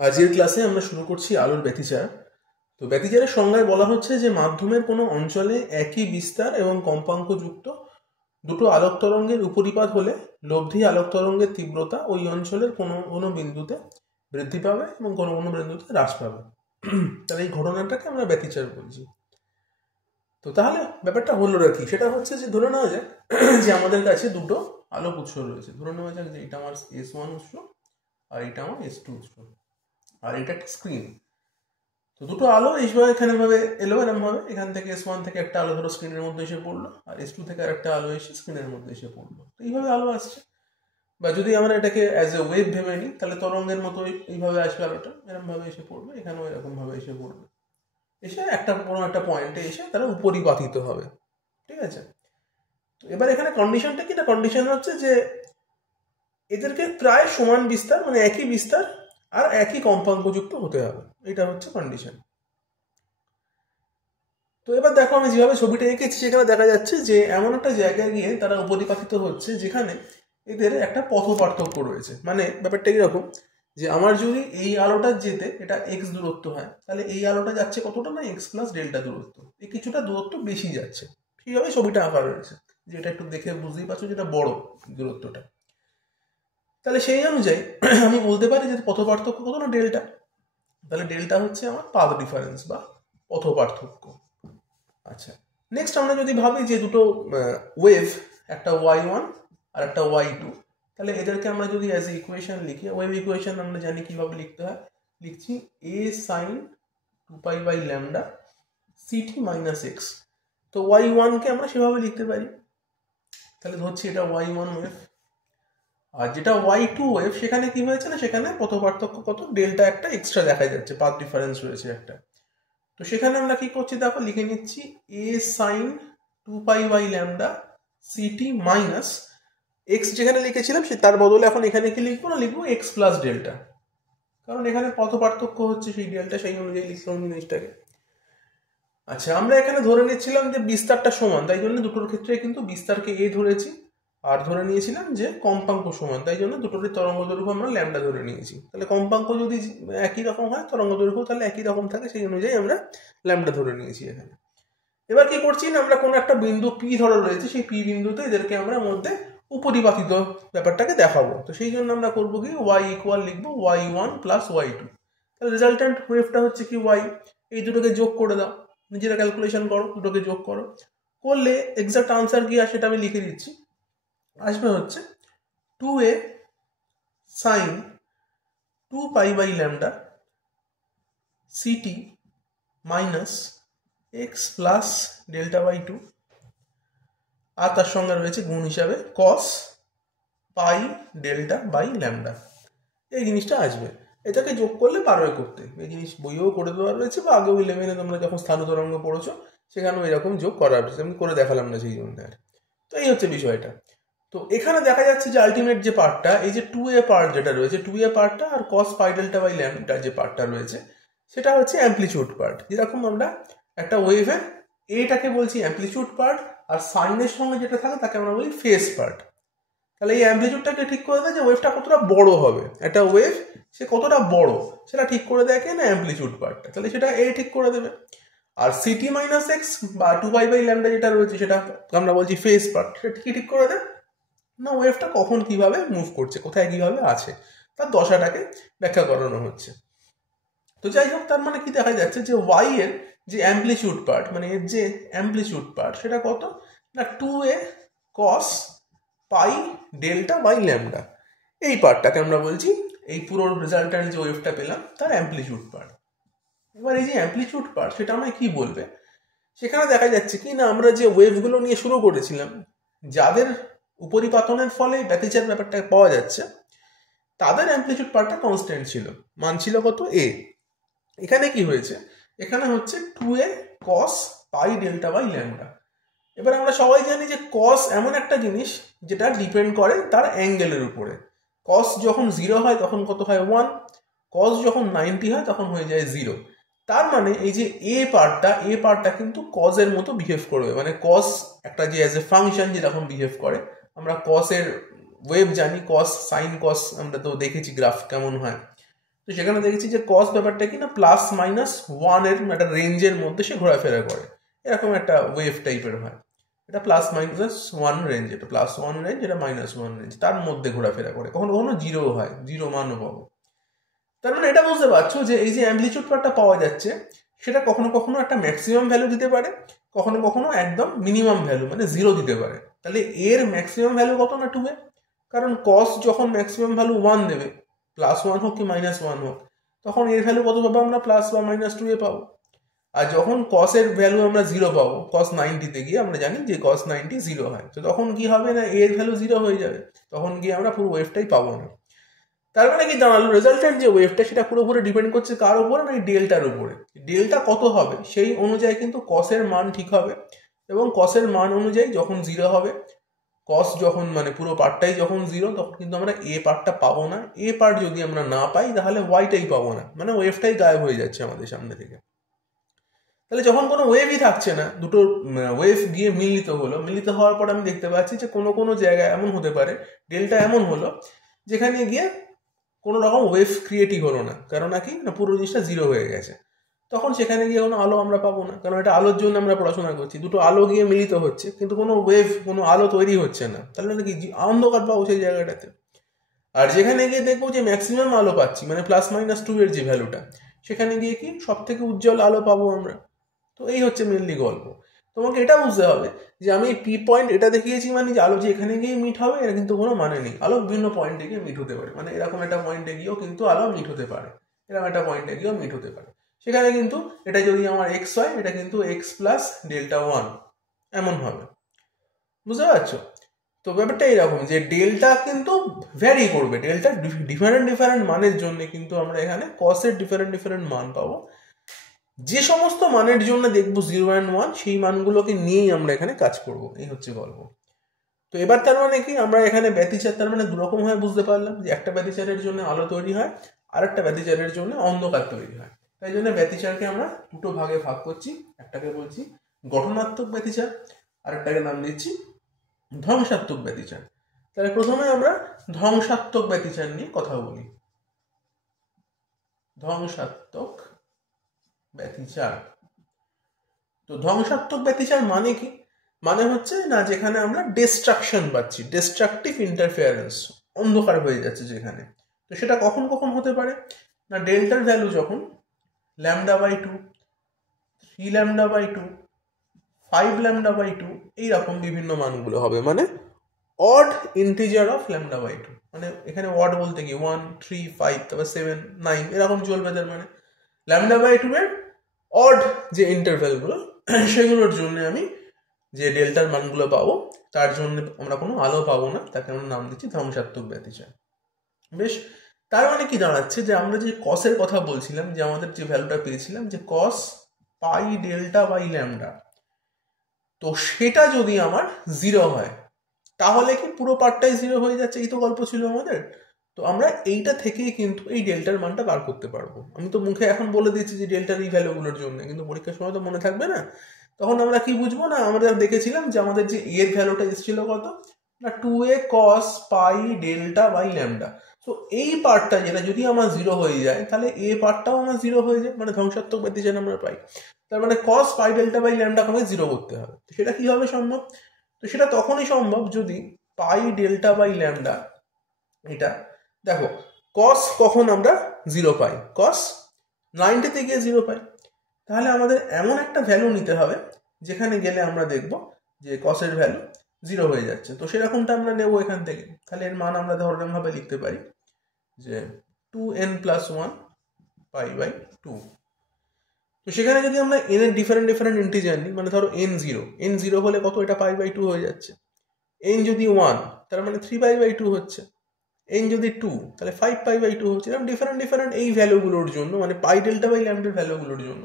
আজকের ক্লাসে আমরা শুরু করছি আলোর ব্যতিচার। তো ব্যতিচারের সংজ্ঞায় বলা হচ্ছে যে মাধ্যমের কোনো অঞ্চলে একই বিস্তার এবং কম্পাঙ্কযুক্ত দুটো আলোক তরঙ্গের উপরিপাত হলে লব্ধি আলোক তরঙ্গের তীব্রতা ওই অঞ্চলের কোনো কোনো বিন্দুতে বৃদ্ধি পাবে এবং কোনো কোনো বিন্দুতে হ্রাস পাবে। তাহলে এই ঘটনাটাকে আমরা ব্যতিচার বলছি। তো তাহলে ব্যাপারটা হলো কি, সেটা হচ্ছে যে ধরে নেওয়া যাক যে আমাদের কাছে দুটো আলোক উৎস রয়েছে। ধরে নেওয়া যাক যে এটা আমার S1 উৎস আর এটা আমার S2 উৎস, আর এটা একটা স্ক্রিন। তো দুটো আলো এইভাবে এখানে ভাবে এলো, এরকম ভাবে এখান থেকে S1 থেকে একটা আলো ধরো স্ক্রিনের মধ্যে এসে পড়লো, আর S2 থেকে আর একটা আলো এসে স্ক্রিনের মধ্যে এসে পড়লো। তো এইভাবে আলো আসছে। বা যদি আমরা এটাকে অ্যাজ এ ওয়েভ ভেবে নিই, তাহলে তরঙ্গের মতো এইভাবে আসবে আলোটা, এরকম ভাবে এসে পড়বে, এখানেও এরকম ভাবে এসে পড়বে, এসে একটা কোনো একটা পয়েন্টে এসে তারা উপরিপাতিত হবে। ঠিক আছে? তো এবার এখানে কন্ডিশনটা কি? না, কন্ডিশন হচ্ছে যে এদেরকে প্রায় সমান বিস্তার, মানে একই বিস্তার আর একই কম্পাঙ্কযুক্ত হতে হবে। এটা হচ্ছে কন্ডিশন। তো এবার দেখো, আমি যেভাবে ছবিটা এঁকেছি সেখানে দেখা যাচ্ছে যে এমন একটা জায়গায় গিয়ে তারা উপরিপাতিত হচ্ছে যেখানে এদের একটা পথ পার্থক্য রয়েছে। মানে ব্যাপারটা এরকম যে আমার যদি এই আলোটা যেতে এটা x দূরত্ব হয়, তাহলে এই আলোটা যাচ্ছে কতটা? না, x প্লাস ডেল্টা দূরত্ব। এই কিছুটা দূরত্ব বেশি যাচ্ছে। সেইভাবে ছবিটা আঁকা রয়েছে, যেটা একটু দেখে বুঝতেই পারছো যেটা বড় দূরত্বটা। তাহলে সেই অনুযায়ী আমি বলতে পারি যে পথ পার্থক্য কত? না, ডেল্টা। তাহলে ডেল্টা হচ্ছে আমার পাথ ডিফারেন্স বা পথ পার্থক্য। আচ্ছা, নেক্সট আমরা যদি ভাবি যে দুটো ওয়েভ, একটা y1 আর একটা y2, তাহলে এদেরকে আমরা যদি অ্যাজ এ ইকুয়েশন লিখি, ওয়েভ ইকুয়েশন আমরা জানি কিভাবে লিখতে হয়। লিখছি a sin 2 pi by lambda ct minus x। তো y1 কে আমরা সেভাবে লিখতে পারি। তাহলে ধরছি এটা y1 ওয়েভ, আর যেটা y2 ওয়েভ সেখানে কি হয়েছে না, সেখানে পথ পার্থক্য কত? ডেল্টা একটা এক্সট্রা দেখা যাচ্ছে, পাথ ডিফারেন্স রয়েছে একটা। তো সেখানে আমরা কি করছি দেখো, লিখে নিচ্ছি a sin 2 pi by lambda ct minus x। যেখানে লিখেছিলাম সে তার বদলে এখন এখানে কি লিখবো? না, লিখবো x প্লাস ডেল্টা, কারণ এখানে পথ পার্থক্য হচ্ছে সেই ডেল্টা, সেই অনুযায়ী লিখলাম জিনিসটাকে। আচ্ছা, আমরা এখানে ধরে নিচ্ছিলাম যে বিস্তারটা সমান, তাই জন্য দুটোর ক্ষেত্রে কিন্তু বিস্তারকে a ধরেছি, আর ধরে নিয়েছিলাম যে কম্পাঙ্ক সমান, তাই জন্য দুটোরই তরঙ্গ দৈর্ঘ্য আমরা ল্যাম্ডা ধরে নিয়েছি। তাহলে কম্পাঙ্ক যদি একই রকম হয়, তরঙ্গ দৈর্ঘ্য তাহলে একই রকম থাকে, সেই অনুযায়ী আমরা ল্যাম্ডা ধরে নিয়েছি এখানে। এবার কি করছি না, আমরা কোনো একটা বিন্দু পি ধরে রয়েছে, সেই পি বিন্দুতে এদেরকে আমরা মধ্যে উপরিপাতিত ব্যাপারটাকে দেখাবো। তো সেই জন্য আমরা করবো কি, y ইকুয়াল লিখবো y1 প্লাস y2। তাহলে রেজাল্টেন্ট ওয়েভটা হচ্ছে কি y। এই দুটোকে যোগ করে দাও, নিজেরা ক্যালকুলেশন করো, দুটোকে যোগ করো, করলে এক্সাক্ট আনসার কি আসে সেটা আমি লিখে দিচ্ছি। আসবে হচ্ছে 2a sin 2 pi by lambda ct minus x plus delta by 2, আর তার সঙ্গে রয়েছে গুণ হিসাবে cos pi delta by lambda. এই জিনিসটা আসবে। এটাকে যোগ করলে পারবে করতে, এই জিনিস বইয়েও করে দেওয়া রয়েছে, বা আগেও 11-এ তোমরা যখন স্থান তরঙ্গ পড়েছো সেখানেও এরকম যোগ করা রয়েছে, আমি করে দেখালাম না সেই জন্য। তো এই হচ্ছে বিষয়টা। তো এখানে দেখা যাচ্ছে যে আলটিমেট যে পার্টটা, এই যে 2a পার্ট যেটা রয়েছে, 2a পার্টটা আর cos pi delta by lambda যে পার্টটা রয়েছে সেটা হচ্ছে অ্যামপ্লিচিউড পার্ট। যেরকম আমরা একটা ওয়েভের এটাকে বলছি অ্যামপ্লিচিউড পার্ট, আর সাইনের সঙ্গে যেটা থাকে তাকে আমরা বলি ফেজ পার্ট। তাহলে এই অ্যামপ্লিচিউডটাকে ঠিক করে দেয় যে ওয়েভটা কতটা বড় হবে, একটা ওয়েভ সে কতটা বড় সেটা ঠিক করে দেয় কে না, অ্যামপ্লিচিউড পার্টটা। তাহলে সেটা এ ঠিক করে দেবে। আর সিটি মাইনাস এক্স বা 2 পাই বাই ল্যামডা যেটা রয়েছে সেটা আমরা বলছি ফেজ পার্ট, সেটা কি ঠিক করে দেয় না, ওয়েভটা কখন কিভাবে মুভ করছে, কোথায় কিভাবে আছে, তার দশাটাকে ব্যাখ্যা করানো হচ্ছে। তো যাই হোক, তার মানে কি দেখা যাচ্ছে যে ওয়াই এর যে অ্যামপ্লিচিউড পার্ট, মানে এর যে অ্যামপ্লিচিউড পার্ট সেটা কত না, 2a cos pi delta by lambda. এই পার্টটাকে আমরা বলছি, এই পুরো রেজাল্টের যে ওয়েভটা পেলাম তার অ্যামপ্লিচিউড পার্ট। এবার এই যে অ্যামপ্লিচিউড পার্ট সেটা আমায় কি বলবে, সেখানে দেখা যাচ্ছে কি না, আমরা যে ওয়েভগুলো নিয়ে শুরু করেছিলাম যাদের উপরিপাতনের ফলে ব্যতিচার ব্যাপারটা পাওয়া যাচ্ছে, তাদের অ্যামপ্লিচিউড পার্টটা কনস্ট্যান্ট ছিল, মান ছিল কত? a। এখানে কি হয়েছে, এখানে হচ্ছে 2a cos pi delta by lambda. এবার আমরা সবাই জানি যে cos এমন একটা জিনিস যেটা ডিপেন্ড করে তার অ্যাঙ্গেলের উপরে। cos যখন 0 হয় তখন কত হয়? 1। cos যখন 90 হয় তখন হয়ে যায় 0। তার মানে এই যে এ পার্টটা কিন্তু cos এর মতো বিহেভ করবে, মানে cos একটা যে অ্যাজ এ ফাংশন যেরকম বিহেভ করে, আমরা cos এর ওয়েভ জানি, cos সাইন cos আমরা তো দেখেছি গ্রাফ কেমন হয়। তো তো সেখানে দেখেছি যে কস ব্যাপারটা কি না প্লাস মাইনাস ওয়ানের একটা রেঞ্জের মধ্যে সে ঘোরাফেরা করে, এরকম একটা ওয়েভ টাইপের হয়। এটা প্লাস মাইনাস ওয়ান রেঞ্জ, এটা প্লাস ওয়ান রেঞ্জ, এটা মাইনাস ওয়ান রেঞ্জ, তার মধ্যে ঘোরাফেরা করে, কখনো কখনো জিরো হয়, জিরো মানও পাবো। তার মানে এটা বুঝতে পারছো যে এই যে অ্যাম্পলিটিউড পার্টটা পাওয়া যাচ্ছে সেটা কখনো কখনো একটা ম্যাক্সিমাম ভ্যালু দিতে পারে, কখনো কখনো একদম মিনিমাম ভ্যালু মানে জিরো দিতে পারে। তাহলে এর ম্যাক্সিমাম ভ্যালু কত না 2a, কারণ কস যখন ম্যাক্সিমাম ভ্যালু 1 দেবে, প্লাস 1 হোক কি মাইনাস 1 হোক, তখন এর ভ্যালু কত পাবো আমরা, প্লাস বা মাইনাস 2a পাবো। আর যখন কসের ভ্যালু আমরা 0 পাবো, কস 90-তে গিয়ে আমরা জানি যে কস 90 0 হয়, তো তখন কি হবে না এর ভ্যালু 0 হয়ে যাবে, তখন গিয়ে আমরা পুরো ওয়েভটাই পাবো না। তার মানে কি দাঁড়ালো, রেজাল্টেন্ট যে ওয়েভটা সেটা পুরোপুরি ডিপেন্ড করছে কার উপরে না এই ডেল্টার উপরে। ডেল্টা কত হবে সেই অনুযায়ী কিন্তু কসের মান ঠিক হবে, এবং কসের মান অনুযায়ী যখন 0 হবে, কস যখন মানে পুরো পার্টটাই যখন 0, তখন কিন্তু আমরা এ পার্টটা পাবো না। এ পার্ট যদি আমরা না পাই তাহলে ওয়াইটাই পাবো না, মানে ওয়েভটাই গায়েব হয়ে যাচ্ছে আমাদের সামনে থেকে। তাহলে যখন কোনো ওয়েভই থাকছে না, দুটো ওয়েভ গিয়ে মিলিত হলো, মিলিত হওয়ার পর আমি দেখতে পাচ্ছি যে কোনো কোনো জায়গায় এমন হতে পারে ডেল্টা এমন হলো যেখানে গিয়ে কোনো রকম ওয়েভ ক্রিয়েটই হলো না, কারণ নাকি না পুরো জিনিসটা 0 হয়ে গেছে। তখন সেখানে গিয়ে কোনো আলো আমরা পাবো না, কারণ এটা আলোর জন্য আমরা পড়াশোনা করছি, দুটো আলো গিয়ে মিলিত হচ্ছে কিন্তু কোনো ওয়েভ কোনো আলো তৈরি হচ্ছে না, তাহলে নাকি অন্ধকার পাবো সেই জায়গাটাতে। আর যেখানে গিয়ে দেখবো যে ম্যাক্সিমাম আলো পাচ্ছি মানে প্লাস মাইনাস 2 এর যে ভ্যালুটা, সেখানে গিয়ে কি সব থেকে উজ্জ্বল আলো পাবো আমরা। তো এই হচ্ছে মেনলি গল্প। তোমাকে এটা বুঝতে হবে যে আমি পি পয়েন্ট এটা দেখিয়েছি মানে যে আলো যে এখানে গিয়ে মিট হবে এর কিন্তু কোনো মানে নেই, আলো বিভিন্ন পয়েন্টে গিয়ে মিট হতে পারে, মানে এরকম একটা পয়েন্টে গিয়েও কিন্তু আলো মিট হতে পারে, এরকম একটা পয়েন্টে গিয়েও মিট হতে পারে। সেখানে কিন্তু এটা যদি আমার এক্স হয়, এটা কিন্তু এক্স প্লাস ডেল্টা ওয়ান এমন হবে, বুঝতে পারছো? তো ব্যাপারটা এইরকম যে ডেল্টা কিন্তু ভ্যারি করবে, ডেল্টা ডিফারেন্ট ডিফারেন্ট মানের জন্য কিন্তু আমরা এখানে কসের ডিফারেন্ট ডিফারেন্ট মান পাবো। যে সমস্ত মানের জন্য দেখবো 0 and 1, সেই মানগুলোকে নিয়েই আমরা এখানে কাজ করব, এই হচ্ছে গল্প। তো এবার তার মানে কি আমরা এখানে ব্যতিচার তার মানে দুরকম ভাবে বুঝতে পারলাম, যে একটা ব্যতিচারের জন্য আলো তৈরি হয় আর একটা ব্যতিচারের জন্য অন্ধকার তৈরি হয়। তাই জন্য ব্যতিচারকে আমরা দুটো ভাগে ভাগ করছি, একটাকে বলছি গঠনাত্মক ব্যতিচার, আর একটাকে নাম দিচ্ছি ধ্বংসাত্মক ব্যতিচার। তাহলে প্রথমে আমরা ধ্বংসাত্মক ব্যতিচার নিয়ে কথা বলি। ধ্বংসাত্মক ব্যতিচার, তো ধ্বংসাত্মক ব্যতিচার মানে কি, মানে হচ্ছে না যেখানে আমরা ডিস্ট্রাকশন পাচ্ছি, ডিস্ট্রাকটিভ ইন্টারফেয়ারেন্স, অন্ধকার হয়ে যাচ্ছে যেখানে। তো সেটা কখন কখন হতে পারে না ডেল্টার ভ্যালু যখন λ/2, 3 λ/2, 5 λ/2 এইরকম বিভিন্ন মানগুলো হবে, মানে অড ইন্টিজার অফ λ/2, মানে এখানে অড বলতে কি 1, 3, 5, তারপর 7, 9 এরকম চলবে। তার মানে λ/2 এর অড যে ইন্টারভ্যালগুলো সেগুলোর জন্য আমি যে ডেল্টার মানগুলো পাবো তার জন্য আমরা কোনো আলো পাবো না, তাকে আমরা নাম দিচ্ছি ধ্বংসাত্মক ব্যতিচার। বেশ, তার মানে কি দাঁড়াচ্ছে যে আমরা যে কসের কথা বলছিলাম, যে আমাদের যে ভ্যালুটা পেয়েছিলাম যে কস পাই ডেল্টা বাই ল্যামডা, তো সেটা যদি আমার 0 হয় তাহলে কি পুরো পার্টটাই 0 হয়ে যাচ্ছে, এই তো গল্প ছিল আমাদের। তো আমরা এইটা থেকেই কিন্তু এই ডেল্টার মানটা বার করতে পারবো। আমি তো মুখে এখন বলে দিচ্ছি যে ডেল্টার এই ভ্যালুগুলোর জন্য, কিন্তু পরীক্ষার সময় তো মনে থাকবে না, তখন আমরা কি বুঝবো না আমরা দেখেছিলাম যে আমাদের যে এর ভ্যালুটা এসেছিল কত না 2a cos pi delta by lambda. তো এই পার্টটা যেটা যদি আমার 0 হয়ে যায় তাহলে এ পার্টটাও আমার 0 হয়ে যায়, মানে ধ্বংসাত্মক ব্যতিচার আমরা পাই। তার মানে cos pi delta by lambda আমাকে 0 করতে হবে। সেটা কিভাবে সম্ভব, তো সেটা তখনই সম্ভব যদি পাই ডেল্টা বাই ল্যামডা, এটা দেখো কস কখন আমরা 0 পাই, কস 90 গিয়ে 0 পাই, তাহলে আমাদের এমন একটা ভ্যালু নিতে হবে যেখানে গেলে আমরা দেখব যে কসের ভ্যালু 0 হয়ে যাচ্ছে। তো সেরকমটা আমরা নেব এখান থেকে। তাহলে এর মান আমরা ধরনভাবে লিখতে পারি যে 2n+1 π/2। তো সেখানে যদি আমরা n এর ডিফারেন্ট ডিফারেন্ট ইন্টিজার নিই, মানে ধরো n0 হলে কত, এটা π/2 হয়ে যাচ্ছে। n যদি 1 তার মানে 3π/2 হচ্ছে, n যদি 2 তাহলে 5π/2 হচ্ছে। এরকম ডিফারেন্ট ডিফারেন্ট এই ভ্যালুগুলোর জন্য, মানে পাই ডেল্টা বাই ল্যামডার ভ্যালুগুলোর জন্য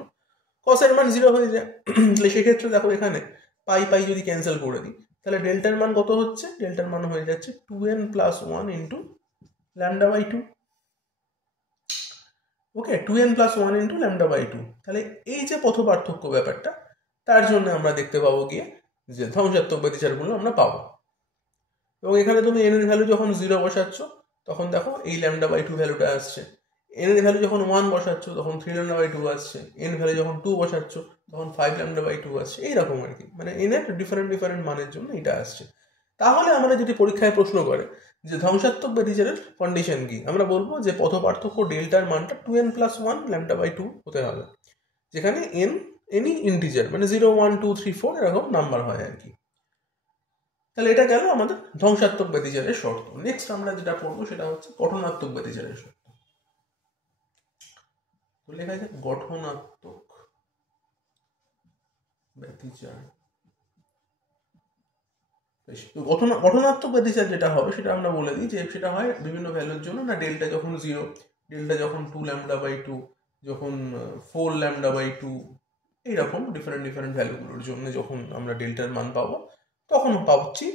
কসের মান 0 হয়ে যায়। তাহলে সেক্ষেত্রে দেখো এখানে পাই পাই যদি ক্যান্সেল করে দিই তাহলে ডেল্টার মান কত হচ্ছে, ডেল্টার মান হয়ে যাচ্ছে 2n+1 ইন্টু λ/2। ওকে, 2n+1 ইন্টু λ/2। তাহলে এই যে পথ পার্থক্য ব্যাপারটা, তার জন্য আমরা দেখতে পাবো গিয়ে যে ধ্বংসাত্মক ব্যতিচারগুলো আমরা পাবো। এবং এখানে তুমি n এর ভ্যালু যখন 0 বসাচ্ছ তখন দেখো এই λ/2 ভ্যালুটা আসছে। এন এর ভ্যালু যখন 1 বসাচ্ছ তখন 3 ল্যামডা বাই 2 আসছে, এন ভ্যালু যখন 2 বসাচ্ছ তখন 5 ল্যামডা বাই 2 আসছে, এইরকম আর কি। মানে এন এর ডিফারেন্ট মানের জন্য এটা আসছে। তাহলে আমরা যদি পরীক্ষায় প্রশ্ন করে যে ধ্বংসাত্মক ব্যতিচারের কন্ডিশন কি, আমরা বলবো যে পথ পার্থক্য ডেল্টার মানটা 2n+1 ল্যামডা বাই 2 হতে হবে, যেখানে এন এনি ইন্টিজার মানে 0 1 2 3 4 এরকম নাম্বার হয় আর কি। তাহলে এটা গেল আমাদের ধ্বংসাত্মক ব্যতিচারের শর্ত। নেক্সট আমরা যেটা পড়বো সেটা হচ্ছে গঠনাত্মক ব্যতিচারের শর্ত। তো লেখা আছে গঠনাত্মক ব্যতিচার। গঠনাত্মক ব্যতিচার যেটা হবে সেটা আমরা বলে দিই যে সেটা হয় বিভিন্ন ভ্যালুর জন্য, না ডেল্টা যখন 0, ডেল্টা যখন 2 ল্যামডা বাই 2, যখন 4 ল্যামডা বাই 2, এইরকম ডিফারেন্ট ভ্যালুগুলোর জন্য যখন আমরা ডেল্টার মান পাবো তখন পাচ্ছি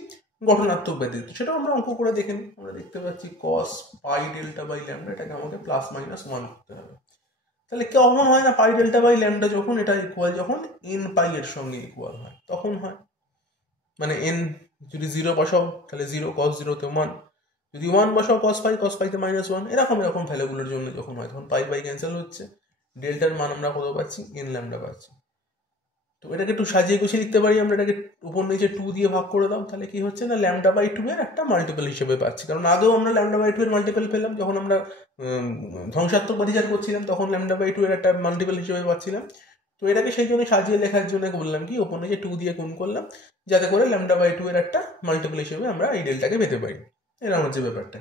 গঠনাত্মক ব্যতিচার। সেটাও আমরা অঙ্ক করে দেখে নিই। আমরা দেখতে পাচ্ছি cos pi delta by lambda, এটাকে আমাকে +-1 করতে হবে। তাহলে কখন হয় না পাই ডেল্টা বাই ল্যামডা, যখন এটা ইকুয়াল যখন n পাই এর সঙ্গে ইকুয়াল হয় তখন হয়। মানে n যদি 0 বসাও তাহলে 0, cos 0 তে 1, যদি 1 বসাও cos পাইতে -1, এরকম ভ্যালুগুলোর জন্য যখন হয় তখন পাই বাই ক্যান্সেল হচ্ছে, ডেল্টার মান আমরা কত পাচ্ছি, n ল্যামডা পাচ্ছি। তো এটাকে একটু সাজিয়ে গুছিয়ে লিখতে পারি আমরা, এটাকে উপর নিচে 2 দিয়ে ভাগ করে দাও, তাহলে কি হচ্ছে না ল্যামডা বাই 2 এর একটা মাল্টিপল হিসেবে পাচ্ছি। কারণ আগেও আমরা ল্যামডা বাই 2 এর মাল্টিপল পেলাম, যখন আমরা ধ্বংসাত্মক ব্যতিচার করছিলাম তখন ল্যামডা বাই 2 এর একটা মাল্টিপল হিসেবে পাচ্ছিলাম। তো এটাকে সেই জন্য সাজিয়ে লেখার জন্য বললাম কি উপর নিচে 2 দিয়ে গুণ করলাম, যাতে করে ল্যামডা বাই 2 এর একটা মাল্টিপল হিসেবে আমরা এই ডেল্টাকে পেতে পারি। এরকম হচ্ছে ব্যাপারটা।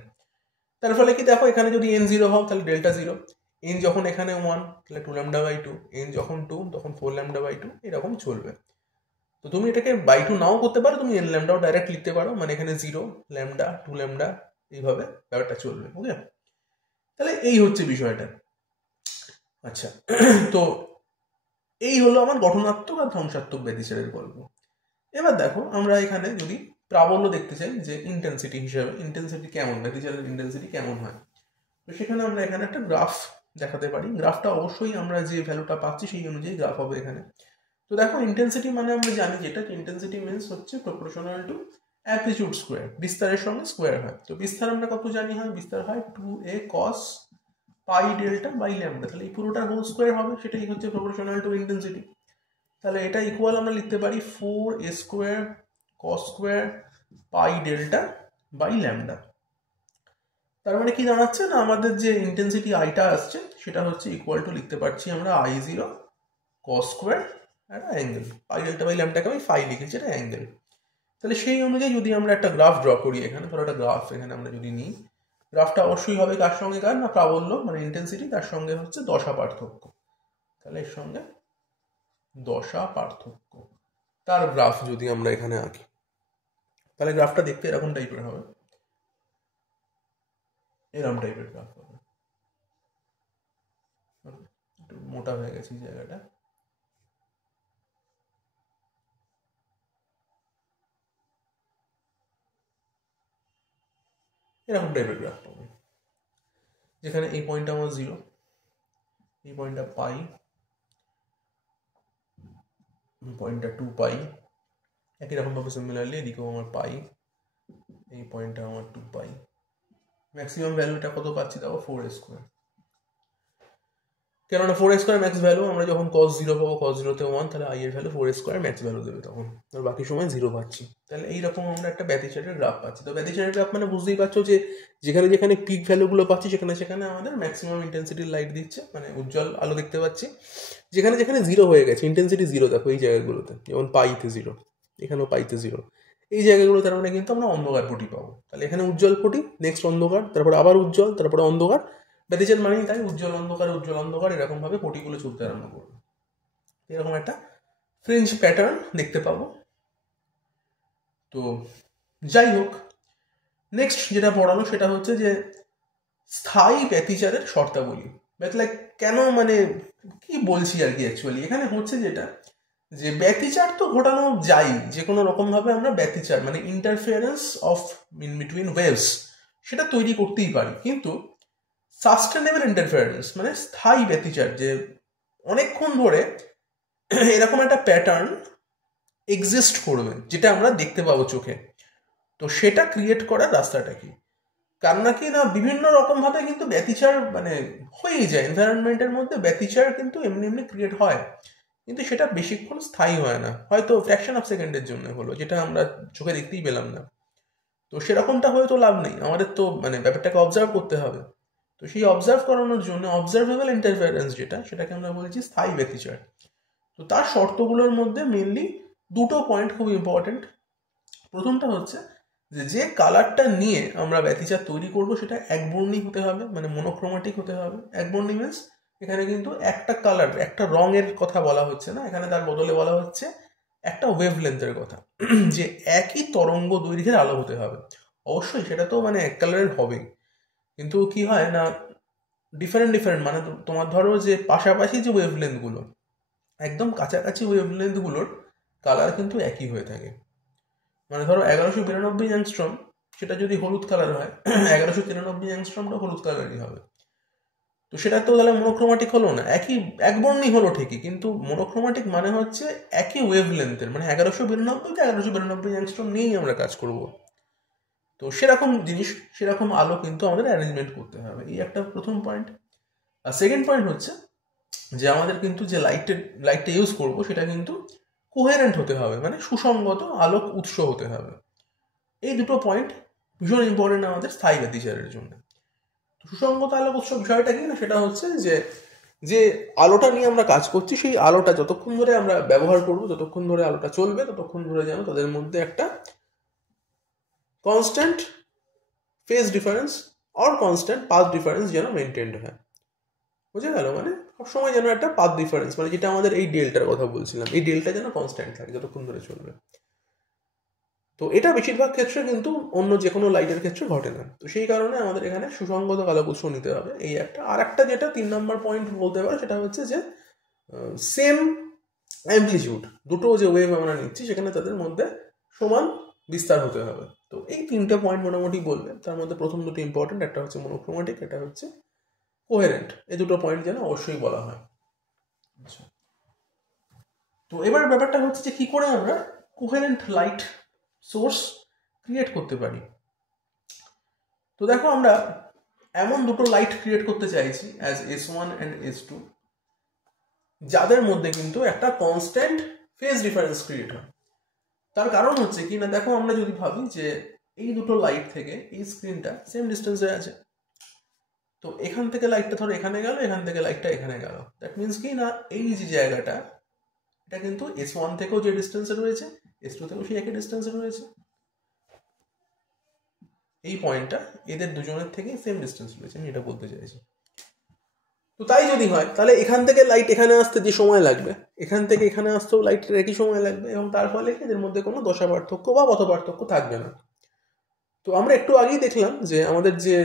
তার ফলে কি দেখো এখানে যদি n 0 হয় তাহলে ডেল্টা 0, n যখন এখানে 1 তাহলে 2 ল্যামডা বাই 2, n যখন 2 তখন 4 ল্যামডা বাই 2, এরকম চলবে। তো তুমি এটাকে বাই 2 নাও করতে পারো, তুমি n ল্যামডাও ডাইরেক্ট লিখতে পারো, মানে এখানে 0 ল্যামডা 2 ল্যামডা এইভাবে ব্যাপারটা চলবে। ওকে, তাহলে এই হচ্ছে বিষয়টা। আচ্ছা, তো এই হলো আমার গঠনাত্মক আর ধ্বংসাত্মক ব্যতিচারের গল্প। এবার দেখো আমরা এখানে যদি প্রাবল্য দেখতে চাই যে ইন্টেন্সিটি হিসাবে, ইন্টেন্সিটি কেমন, ব্যতিচারের ইন্টেন্সিটি কেমন হয়, তো সেখানে আমরা এখানে একটা গ্রাফ দেখাতে পারি। গ্রাফটা অবশ্যই আমরা যে ভ্যালুটা পাচ্ছি সেই অনুযায়ী গ্রাফ হবে এখানে। তো দেখো ইন্টেন্সিটি মানে আমরা জানি যেটা ইন্টেন্সিটি মিনস হচ্ছে প্রপোর্শনাল টু অ্যামপ্লিটিউড স্কোয়ার, বিস্তারের সঙ্গে স্কোয়ার হয়। তো বিস্তার আমরা কত জানি হয়, বিস্তার হয় 2a cos pi delta by lambda, তাহলে এই পুরোটা হোল স্কোয়ার হবে, সেটাই হচ্ছে প্রপোর্শনাল টু ইন্টেন্সিটি। তাহলে এটা ইকুয়াল আমরা লিখতে পারি 4a square cos square pi delta by lambda. তার মানে কি দাঁড়াচ্ছে না আমাদের যে ইন্টেন্সিটি আইটা আসছে সেটা হচ্ছে ইকুয়াল টু লিখতে পারছি আমরা I0 cos স্কোয়ার একটা অ্যাঙ্গেল, পাই ডেল্টা বাই ল্যামডাকে আমি ফাই লিখেছি, এটা অ্যাঙ্গেল। তাহলে সেই অনুযায়ী যদি আমরা একটা গ্রাফ ড্র করি এখানে, ধরো একটা গ্রাফ এখানে আমরা যদি নিই, গ্রাফটা অবশ্যই হবে কার সঙ্গে কার, না প্রাবল্য মানে ইন্টেন্সিটি, তার সঙ্গে হচ্ছে দশা পার্থক্য। তাহলে এর সঙ্গে দশা পার্থক্য তার গ্রাফ যদি আমরা এখানে আঁকি, তাহলে গ্রাফটা দেখতে এরকম টাইপের হবে, এরকম টাইপের গ্রাফ হবে। একটু মোটা হয়ে গেছে এই জায়গাটা। এরকম টাইপের গ্রাফ পাবো, যেখানে এই পয়েন্টটা আমার 0, এই পয়েন্টটা পাই, পয়েন্টটা 2 পাই, একই রকমভাবে সিমিলারলি এদিকেও আমার পাই, এই পয়েন্টটা আমার 2 পাই। ম্যাক্সিমাম ভ্যালুটা কত পাচ্ছি তাও 4a স্কোয়ার, কেননা 4a স্কোয়ার ম্যাক্স ভ্যালু। আমরা যখন cos 0 পাবো, cos 0 তে 1, তাহলে i এর value 4a square max value দেবে তখন, আর বাকি সময় 0 পাচ্ছি। তাহলে এইরকম আমরা একটা ব্যতিচারের গ্রাফ পাচ্ছি। তো ব্যতিচারের গ্রাফ মানে বুঝতেই পারছো যে যেখানে যেখানে পিক ভ্যালুগুলো পাচ্ছি সেখানে সেখানে আমাদের ম্যাক্সিমাম ইন্টেন্সিটির লাইট দিচ্ছে, মানে উজ্জ্বল আলো দেখতে পাচ্ছি। যেখানে যেখানে 0 হয়ে গেছে ইন্টেন্সিটি 0, দেখো এই জায়গাগুলোতে, যেমন পাইতে 0, এখানেও পাইতে 0, এই জায়গাগুলো তার মানে কিন্তু আমরা অন্ধকার পটি পাবো। তাহলে এখানে উজ্জ্বল পটি, নেক্সট অন্ধকার, তারপরে আবার উজ্জ্বল, তারপরে অন্ধকার। ব্যতিচার মানেই তাই উজ্জ্বল অন্ধকার এরকমভাবে পটিগুলো চলতে আরম্ভ করবে। এরকম একটা ফ্রিঞ্জ প্যাটার্ন দেখতে পাবো। তো যাই হোক, নেক্সট যেটা পড়ানো সেটা হচ্ছে যে স্থায়ী ব্যতিচারের শর্তাবলী। লাইক কেন, মানে কি বলছি আর কি, অ্যাকচুয়ালি এখানে হচ্ছে যেটা যে ব্যতিচার তো ঘটানো যায় যে কোনো রকমভাবে, আমরা ব্যতিচার মানে interference of in between waves সেটা তৈরি করতেই পারি, কিন্তু সাস্টেনেবল ইন্টারফিয়ারেন্স মানে স্থায়ী ব্যতিচার, যে অনেকক্ষণ ধরে এরকম একটা প্যাটার্ন এক্সিস্ট করবে যেটা আমরা দেখতে পাবো চোখে, তো সেটা ক্রিয়েট করার রাস্তাটা কি। কারণ নাকি না বিভিন্ন রকমভাবে কিন্তু ব্যতিচার মানে হয়েই যায়, এনভায়রনমেন্টের মধ্যে ব্যতিচার কিন্তু এমনি এমনি ক্রিয়েট হয়, কিন্তু সেটা বেশিক্ষণ স্থায়ী হয় না, হয়তো ফ্র্যাকশন অফ সেকেন্ডের জন্য হলো, যেটা আমরা চোখে দেখতেই পেলাম না। তো সেরকমটা হয়তো লাভ নেই, আমাদের তো মানে ব্যাপারটাকে অবজার্ভ করতে হবে। তো সেই অবজার্ভ করানোর জন্য অবজারভেবল ইন্টারফারেন্স যেটা, সেটাকে আমরা বলছি স্থায়ী ব্যতিচার। তো তার শর্তগুলোর মধ্যে মেনলি দুটো পয়েন্ট খুব ইম্পর্টেন্ট। প্রথমটা হচ্ছে যে কালারটা নিয়ে আমরা ব্যতিচার তৈরি করব সেটা একবর্ণী হতে হবে, মানে মনোক্রোমাটিক হতে হবে। একবর্ণী মিনস এখানে কিন্তু একটা কালার, একটা রঙের কথা বলা হচ্ছে না, এখানে তার বদলে বলা হচ্ছে একটা ওয়েভলেন্থের কথা, যে একই তরঙ্গ দৈর্ঘ্যের আলো হতে হবে। অবশ্যই সেটা তো মানে এক কালারের হবেই, কিন্তু কি হয় না ডিফারেন্ট ডিফারেন্ট, মানে তোমার ধরো যে পাশাপাশি যে ওয়েভলেন্থগুলো, একদম কাছাকাছি ওয়েভলেন্থগুলোর কালার কিন্তু একই হয়ে থাকে। মানে ধরো 1192 অ্যাংস্ট্রম, সেটা যদি হলুদ কালার হয়, 1193 অ্যাংস্ট্রমটা হলুদ কালারই হবে। তো সেটা তো তাহলে মনোক্রোমাটিক হলো না, একই একবর্ণই হলো ঠিকই, কিন্তু মনোক্রোমাটিক মানে হচ্ছে একই ওয়েভলেন্থের, মানে 1192 অ্যাংস্ট্রম নিয়েই আমরা কাজ করব। তো সেরকম জিনিস, সেরকম আলো কিন্তু আমাদের অ্যারেঞ্জমেন্ট করতে হবে, এই একটা প্রথম পয়েন্ট। আর সেকেন্ড পয়েন্ট হচ্ছে যে আমাদের কিন্তু যে লাইটটা ইউজ করব সেটা কিন্তু কোহেরেন্ট হতে হবে, মানে সুসংগত আলোক উৎস হতে হবে। এই দুটো পয়েন্ট ভীষণ ইম্পর্টেন্ট আমাদের স্থায়ী ব্যতিচারের জন্য। সুসংগত আলোক উৎস বিষয়টা কি না, সেটা হচ্ছে যে যে আলোটা নিয়ে আমরা কাজ করছি সেই আলোটা যতক্ষণ ধরে আমরা ব্যবহার করব, যতক্ষণ ধরে আলোটা চলবে, ততক্ষণ ধরে যেন তাদের মধ্যে একটা কনস্ট্যান্ট ফেজ ডিফারেন্স আর কনস্ট্যান্ট পাথ ডিফারেন্স যেন মেনটেন্ড হয়। বুঝে গেল? মানে সবসময় যেন একটা পাথ ডিফারেন্স, মানে যেটা আমাদের এই ডেলটার কথা বলছিলাম, এই ডেলটা যেন কনস্ট্যান্ট থাকে যতক্ষণ ধরে চলবে। তো এটা বেশিরভাগ ক্ষেত্রে কিন্তু অন্য যে কোনো লাইটের ক্ষেত্রে ঘটে না। তো সেই কারণে আমাদের এখানে সুসংগত আলোক উৎস নিতে হবে, এই একটা। আর একটা যেটা 3 নম্বর পয়েন্ট বলতে পারে, সেটা হচ্ছে যে সেম অ্যাম্পলিটিউড, দুটো যে ওয়েভ আমরা নিচ্ছি সেখানে তাদের মধ্যে সমান বিস্তার হতে হবে। তো এই 3টে পয়েন্ট মোটামুটি বলবে, তার মধ্যে প্রথম দুটো ইম্পর্টেন্ট, একটা হচ্ছে মনোক্রোমাটিক, একটা হচ্ছে কোহেরেন্ট। এই দুটো পয়েন্ট যেন অবশ্যই বলা হয়। আচ্ছা, তো এবার ব্যাপারটা হচ্ছে যে কি করে আমরা কোহেরেন্ট লাইট সোর্স ক্রিয়েট করতে পারি। তো দেখো, আমরা এমন দুটো লাইট ক্রিয়েট করতে চাইছি অ্যাজ S1 অ্যান্ড S2, যাদের মধ্যে কিন্তু একটা কনস্ট্যান্ট ফেজ ডিফারেন্স ক্রিয়েট হয়। তার কারণ হচ্ছে কি না, দেখো আমরা যদি ভাবি যে এই দুটো লাইট থেকে এই স্ক্রিনটা সেম ডিস্টেন্সে আছে, তো এখান থেকে লাইটটা ধরো এখানে গেল, এখান থেকে লাইটটা এখানে গেল, দ্যাট মিনস কি না এই যে জায়গাটা, এটা কিন্তু S1 থেকেও যে ডিস্টেন্সে রয়েছে, S2 থেকেও সেই একই ডিস্টেন্সে রয়েছে। এই পয়েন্টটা এদের দুজনের থেকে সেম ডিস্টেন্স রয়েছে, আমি এটা বলতে চাইছি। তো তাই যদি হয়, তাহলে এখান থেকে লাইট এখানে আসতে যে সময় লাগবে, এখান থেকে এখানে আসতেও লাইটের একই সময় লাগবে, এবং তার ফলে এদের মধ্যে কোনো দশা পার্থক্য বা পথ পার্থক্য থাকবে না। তো আমরা একটু আগেই দেখলাম যে আমাদের যে